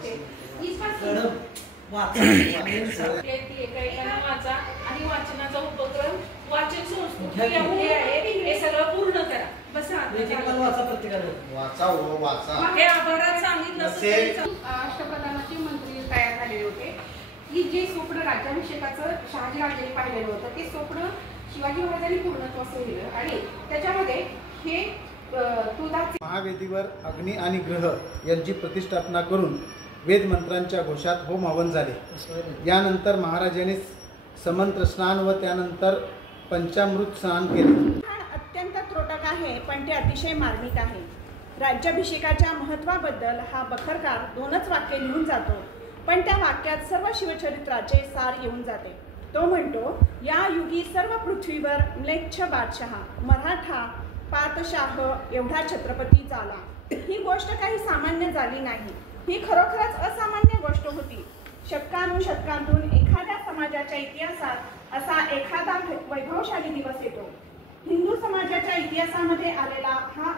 होते. एकाएकानं वाचा आणि वाचनाचा उपक्रम वाचन संस्कृती आहे हे सगळं पूर्ण करा. बस हे आभारात सांगितलं. अष्टप्रधानाचे मंत्री तयार झालेले होते की जे स्वप्न राज्याभिषेकाचं शहाजीराजांनी पाहिलेलं होतं ते स्वप्न शिवाजी महाराजांनी पूर्णत्वास नेलं आणि त्याच्यामध्ये हे महावेदीवर अग्नी आणि ग्रह यांची प्रतिष्ठापना करून वेद मंत्रांच्या घोषात होम हवन झाले. यानंतर महाराजांनी समंत्र स्नान व त्यानंतर पंचामृत स्नान केले. अत्यंत त्रोटक आहे पण ते अतिशय मार्मिक आहे. राज्याभिषेकाच्या महत्त्वाबद्दल हा बखरकार 2च वाक्य लिहून जातो पण त्या वाक्यात सर्व शिवचरित्राचे सार येऊन जाते. तो म्हणतो, या युगी सर्व पृथ्वीवर म्लेच्छ बादशहा मराठा पातशाह एवढा छत्रपती झाला. ही गोष्ट काही सामान्य झाली नाही. ही खरोखरच असामान्य गोष्ट होती. शतकानुशतकांतून एखाद्या समाजाच्या इतिहासात असा एखादा वैभवशाली दिवस येतो. हिंदू समाजाच्या इतिहासामध्ये आलेला हा